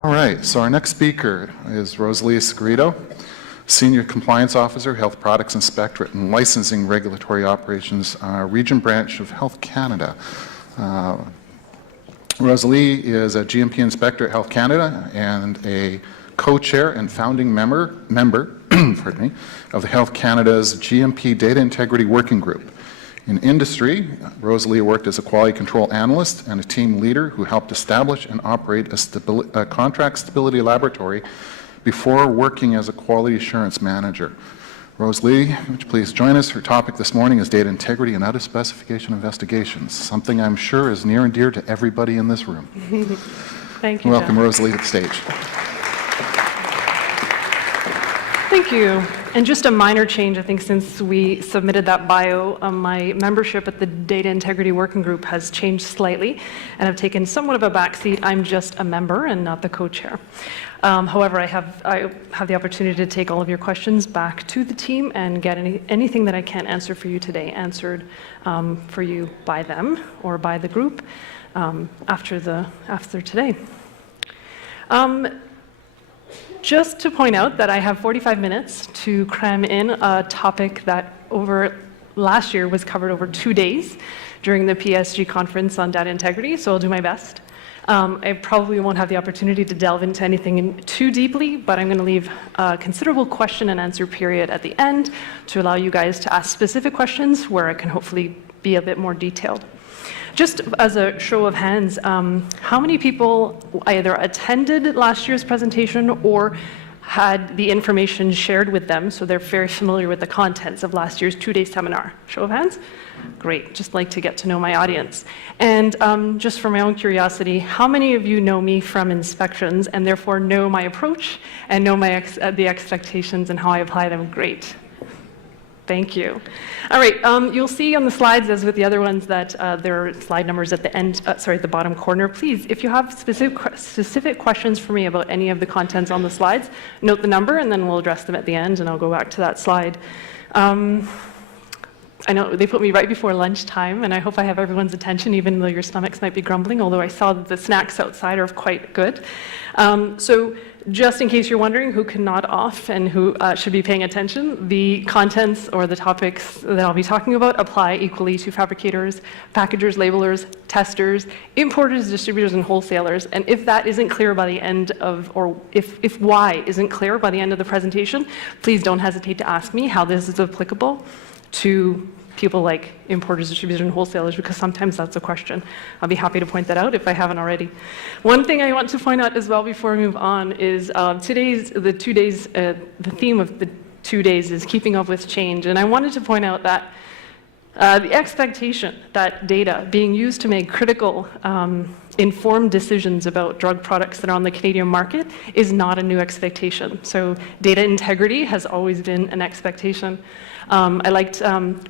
All right, so our next speaker is Rosalee Scarito, Senior Compliance Officer, Health Products Inspectorate and Licensing Regulatory Operations, Region Branch of Health Canada. Rosalee is a GMP Inspector at Health Canada and a co-chair and founding member pardon me, of the Health Canada's GMP Data Integrity Working Group. In industry, Rosalee worked as a quality control analyst and a team leader who helped establish and operate a contract stability laboratory before working as a quality assurance manager. Rosalee, would you please join us? Her topic this morning is data integrity and out-of-specification investigations, something I'm sure is near and dear to everybody in this room. Thank you, Welcome, John. Rosalee, to the stage. Thank you. And just a minor change, I think, since we submitted that bio, my membership at the Data Integrity Working Group has changed slightly, and I've taken somewhat of a backseat. I'm just a member and not the co-chair. However, I have the opportunity to take all of your questions back to the team and get anything that I can't answer for you today answered for you by them or by the group after today. Just to point out that I have 45 minutes to cram in a topic that over last year was covered over 2 days during the PSG conference on data integrity, so I'll do my best. I probably won't have the opportunity to delve into anything too deeply, but I'm going to leave a considerable question and answer period at the end to allow you guys to ask specific questions where I can hopefully be a bit more detailed. Just as a show of hands, how many people either attended last year's presentation or had the information shared with them, so they're very familiar with the contents of last year's 2-day seminar? Show of hands? Great, just like to get to know my audience. And just for my own curiosity, how many of you know me from inspections and therefore know my approach and know the expectations and how I apply them? Great. Thank you. All right, you'll see on the slides, as with the other ones, that there are slide numbers at the end, at the bottom corner. Please, if you have specific questions for me about any of the contents on the slides, note the number and then we'll address them at the end and I'll go back to that slide. I know they put me right before lunchtime and I hope I have everyone's attention even though your stomachs might be grumbling, although I saw that the snacks outside are quite good. So just in case you're wondering who can nod off and who should be paying attention, the contents or the topics that I'll be talking about apply equally to fabricators, packagers, labelers, testers, importers, distributors, and wholesalers. And if that isn't clear by the end of, or if why isn't clear by the end of the presentation, please don't hesitate to ask me how this is applicable to people like importers, distributors, and wholesalers, because sometimes that's a question. I'll be happy to point that out if I haven't already. One thing I want to point out as well before we move on is the theme of the 2 days is keeping up with change. And I wanted to point out that the expectation that data being used to make critical informed decisions about drug products that are on the Canadian market is not a new expectation. So data integrity has always been an expectation. I liked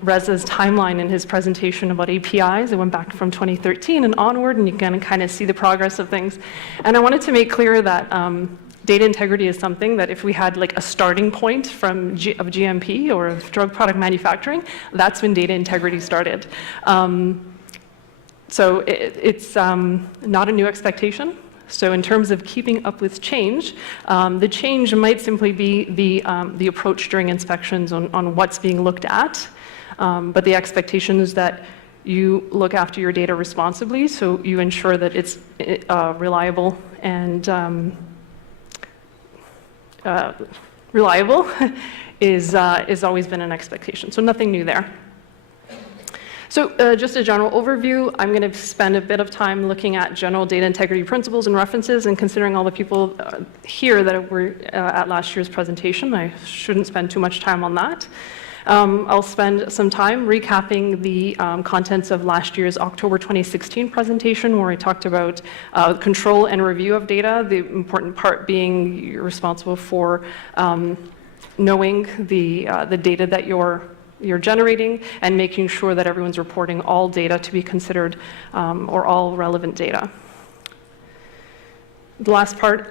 Reza's timeline in his presentation about APIs. It went back from 2013 and onward, and you can kind of see the progress of things. And I wanted to make clear that data integrity is something that if we had like a starting point of GMP or of drug product manufacturing, that's when data integrity started. So it's not a new expectation. So in terms of keeping up with change, the change might simply be the approach during inspections on what's being looked at, but the expectation is that you look after your data responsibly, so you ensure that it's reliable and reliable is always been an expectation. So nothing new there. So just a general overview, I'm going to spend a bit of time looking at general data integrity principles and references, and considering all the people here that were at last year's presentation, I shouldn't spend too much time on that. I'll spend some time recapping the contents of last year's October 2016 presentation, where I talked about control and review of data, the important part being you're responsible for knowing the data that you're generating and making sure that everyone's reporting all data to be considered or all relevant data. The last part,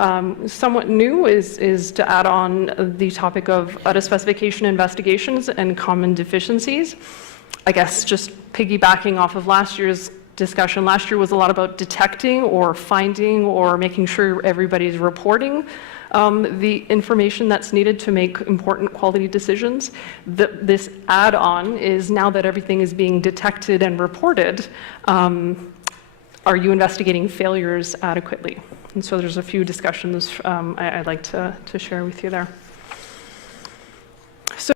somewhat new, is to add on the topic of out-of-specification investigations and common deficiencies. I guess just piggybacking off of last year's discussion last year was a lot about detecting or finding or making sure everybody's reporting the information that's needed to make important quality decisions. This add-on is now that everything is being detected and reported, are you investigating failures adequately? And so there's a few discussions I'd like to share with you there.